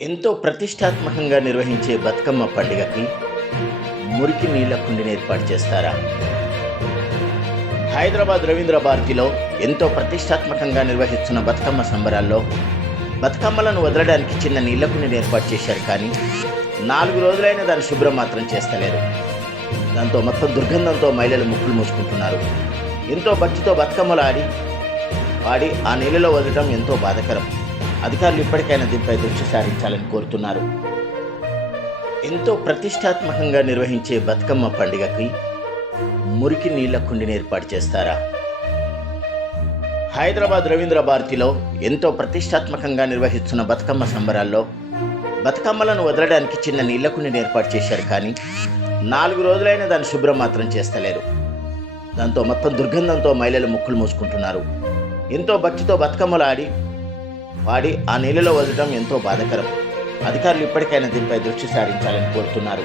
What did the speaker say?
ఎంతో ప్రతిష్టాత్మకంగా నిర్వహించే బతుకమ్మ పండుగకి మురికి నీళ్ళ కుండిని ఏర్పాటు చేస్తారా? హైదరాబాద్ రవీంద్ర భారతిలో ఎంతో ప్రతిష్టాత్మకంగా నిర్వహిస్తున్న బతుకమ్మ సంబరాల్లో బతుకమ్మలను వదలడానికి చిన్న నీళ్ళ కుండిని ఏర్పాటు చేశారు కానీ నాలుగు రోజులైన దాన్ని శుభ్రం మాత్రం చేస్తలేరు. దాంతో మొత్తం దుర్గంధంతో మహిళలు ముక్కులు మూసుకుంటున్నారు. ఎంతో భక్తితో బతుకమ్మలు ఆడి ఆడి ఆ నీళ్ళలో వదలటం ఎంతో బాధకరం. అధికారులు ఇప్పటికైనా దీనిపై దృష్టి సారించాలని కోరుతున్నారు. ఎంతో ప్రతిష్టాత్మకంగా నిర్వహించే బతుకమ్మ పండుగకి మురికి నీళ్ళ కుండిని ఏర్పాటు చేస్తారా? హైదరాబాద్ రవీంద్ర భారతిలో ఎంతో ప్రతిష్టాత్మకంగా నిర్వహిస్తున్న బతుకమ్మ సంబరాల్లో బతుకమ్మలను వదలడానికి చిన్న నీళ్ళ కుండిని ఏర్పాటు చేశారు కానీ నాలుగు రోజులైన దాన్ని శుభ్రం మాత్రం చేస్తలేరు. దాంతో మొత్తం దుర్గంధంతో మహిళలు ముక్కులు మూసుకుంటున్నారు. ఎంతో భక్తితో బతుకమ్మలు ఆడి వాడి ఆ నీళ్ళలో వదలడం ఎంతో బాధకరం. అధికారులు ఇప్పటికైనా దీనిపై దృష్టి సారించాలని కోరుతున్నారు.